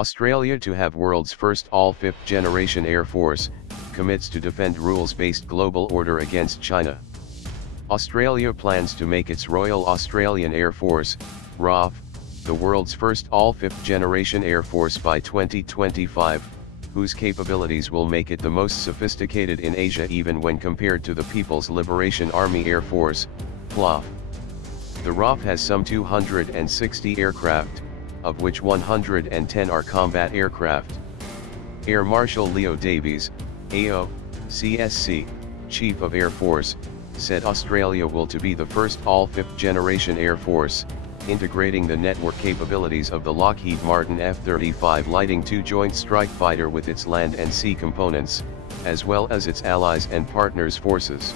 Australia to have world's first all fifth-generation Air Force, commits to defend rules-based global order against China. Australia plans to make its Royal Australian Air Force, RAAF, the world's first all fifth-generation Air Force by 2025, whose capabilities will make it the most sophisticated in Asia even when compared to the People's Liberation Army Air Force, PLAAF. The RAAF has some 260 aircraft, of which 110 are combat aircraft. Air Marshal Leo Davies, AO, CSC, Chief of Air Force, said Australia will to be the first all fifth-generation Air Force, integrating the network capabilities of the Lockheed Martin F-35 Lightning II Joint Strike Fighter with its land and sea components, as well as its allies and partners' forces.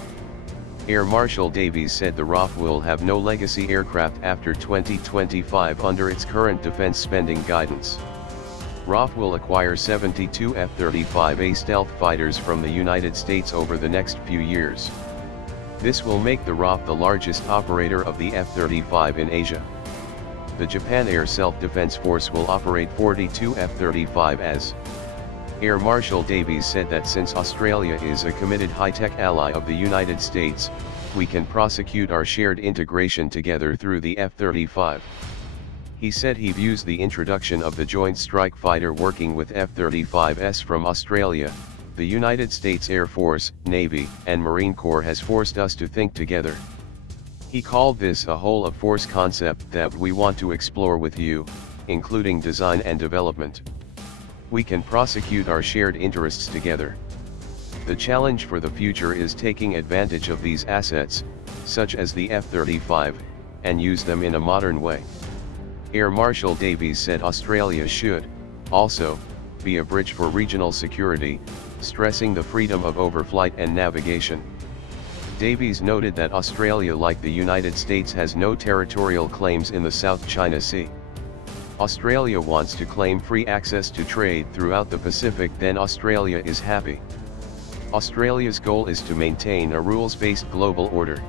Air Marshal Davies said the RAAF will have no legacy aircraft after 2025 under its current defense spending guidance. RAAF will acquire 72 F-35A stealth fighters from the United States over the next few years. This will make the RAAF the largest operator of the F-35 in Asia. The Japan Air Self-Defense Force will operate 42 F-35As. Air Marshal Davies said that since Australia is a committed high-tech ally of the United States, we can prosecute our shared integration together through the F-35. He said he views the introduction of the Joint Strike Fighter working with F-35s from Australia, the United States Air Force, Navy, and Marine Corps has forced us to think together. He called this a whole-of-force concept that we want to explore with you, including design and development. We can prosecute our shared interests together. The challenge for the future is taking advantage of these assets, such as the F-35, and use them in a modern way. Air Marshal Davies said Australia should, also, be a bridge for regional security, stressing the freedom of overflight and navigation. Davies noted that Australia, like the United States, has no territorial claims in the South China Sea. Australia wants to claim free access to trade throughout the Pacific, then Australia is happy. Australia's goal is to maintain a rules-based global order.